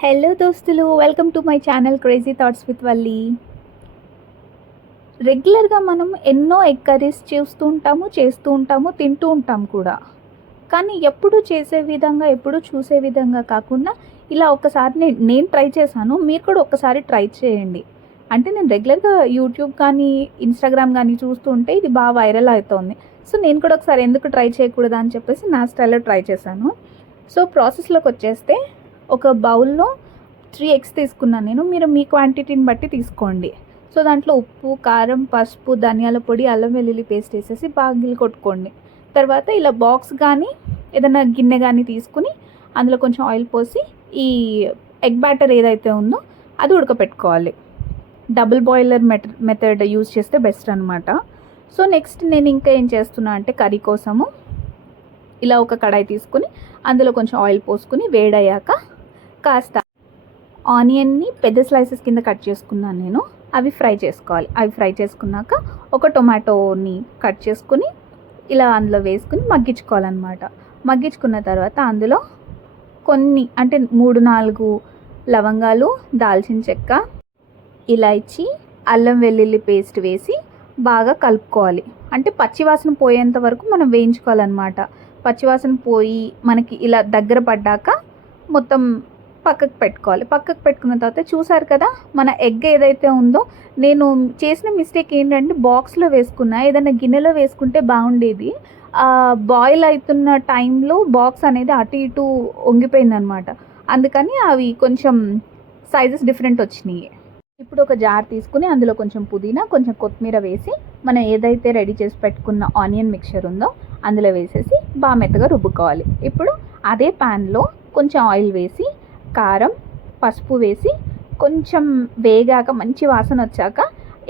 Hello దోస్తులు welcome to my channel crazy thoughts with Valli రెగ్యులర్గా మనం ఎన్నో ఎగ్ కర్రీస్ చూస్తూ ఉంటాము చేస్తూ ఉంటాము తింటూ ఉంటాం కూడా. కానీ ఎప్పుడు చేసే విధంగా ఎప్పుడు చూసే విధంగా కాకుండా ఇలా ఒక్కసారి నేను నేను ట్రై చేశాను మీరు కూడా ఒక్కసారి ట్రై చేయండి. అంటే నేను రెగ్యులర్గా యూట్యూబ్ కానీ ఇన్స్టాగ్రామ్ కానీ చూస్తూ ఉంటే ఇది బాగా వైరల్ అవుతోంది. సో నేను కూడా ఒకసారి ఎందుకు ట్రై చేయకూడదు అని చెప్పేసి నా స్టైల్లో ట్రై చేశాను. సో ప్రాసెస్లోకి వచ్చేస్తే ఒక బౌల్లో త్రీ ఎగ్స్ తీసుకున్నాను నేను. మీరు మీ క్వాంటిటీని బట్టి తీసుకోండి. సో దాంట్లో ఉప్పు కారం పసుపు ధనియాల పొడి అల్లం వెల్లుల్లి పేస్ట్ వేసేసి బాగిల్ కొట్టుకోండి. తర్వాత ఇలా బాక్స్ కానీ ఏదైనా గిన్నె కానీ తీసుకుని అందులో కొంచెం ఆయిల్ పోసి ఈ ఎగ్ బ్యాటర్ ఏదైతే ఉందో అది ఉడకపెట్టుకోవాలి. డబుల్ బాయిలర్ మెట మెథడ్ యూజ్ చేస్తే బెస్ట్ అనమాట సో నెక్స్ట్ నేను ఇంకా ఏం చేస్తున్నా అంటే కర్రీ కోసము ఇలా ఒక కడాయి తీసుకుని అందులో కొంచెం ఆయిల్ పోసుకుని వేడయ్యాక కాస్త ఆనియన్ని పెద్ద స్లైసెస్ కింద కట్ చేసుకున్నాను నేను. అవి ఫ్రై చేసుకోవాలి. అవి ఫ్రై చేసుకున్నాక ఒక టొమాటోని కట్ చేసుకుని ఇలా అందులో వేసుకుని మగ్గించుకోవాలన్నమాట. మగ్గించుకున్న తర్వాత అందులో కొన్ని అంటే మూడు నాలుగు లవంగాలు దాల్చిన చెక్క ఇలాచి అల్లం వెల్లుల్లి పేస్ట్ వేసి బాగా కలుపుకోవాలి. అంటే పచ్చివాసన పోయేంత వరకు మనం వేయించుకోవాలన్నమాట. పచ్చివాసన పోయి మనకి ఇలా దగ్గర పడ్డాక మొత్తం పక్కకు పెట్టుకోవాలి. పక్కకు పెట్టుకున్న తర్వాత చూసారు కదా మన ఎగ్ ఏదైతే ఉందో నేను చేసిన మిస్టేక్ ఏంటంటే బాక్స్లో వేసుకున్నా ఏదైనా గిన్నెలో వేసుకుంటే బాగుండేది. బాయిల్ అవుతున్న టైంలో బాక్స్ అనేది అటు ఇటు వంగిపోయిందనమాట. అందుకని అవి కొంచెం సైజెస్ డిఫరెంట్ వచ్చినాయి. ఇప్పుడు ఒక జార్ తీసుకుని అందులో కొంచెం పుదీనా కొంచెం కొత్తిమీర వేసి మనం ఏదైతే రెడీ చేసి పెట్టుకున్న ఆనియన్ మిక్చర్ ఉందో అందులో వేసేసి బాగా మెత్తగా రుబ్బుకోవాలి. ఇప్పుడు అదే ప్యాన్లో కొంచెం ఆయిల్ వేసి కారం పసుపు వేసి కొంచెం వేగాక మంచి వాసన వచ్చాక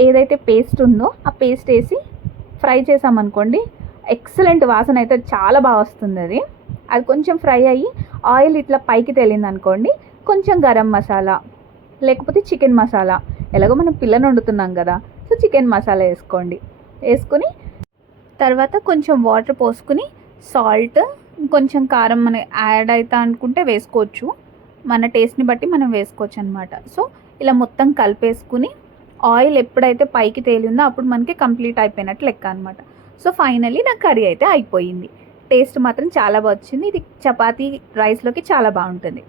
ఏదైతే పేస్ట్ ఉందో ఆ పేస్ట్ వేసి ఫ్రై చేసామనుకోండి ఎక్సలెంట్ వాసన అయితే చాలా బాగా వస్తుంది అది. అది కొంచెం ఫ్రై అయ్యి ఆయిల్ ఇట్లా పైకి తేలింది అనుకోండి కొంచెం గరం మసాలా లేకపోతే చికెన్ మసాలా ఎలాగో మనం పిల్లని వండుతున్నాం కదా సో చికెన్ మసాలా వేసుకోండి. వేసుకుని తర్వాత కొంచెం వాటర్ పోసుకుని సాల్ట్ కొంచెం కారం మన యాడ్ అవుతా అనుకుంటే వేసుకోవచ్చు. మన టేస్ట్ని బట్టి మనం వేసుకోవచ్చు అనమాట సో ఇలా మొత్తం కలిపేసుకుని ఆయిల్ ఎప్పుడైతే పైకి తేలిందో అప్పుడు మనకి కంప్లీట్ అయిపోయినట్టు లెక్క అనమాట సో ఫైనలీ నా కర్రీ అయితే అయిపోయింది. టేస్ట్ మాత్రం చాలా బాగా వచ్చింది. ఇది చపాతీ రైస్లోకి చాలా బాగుంటుంది.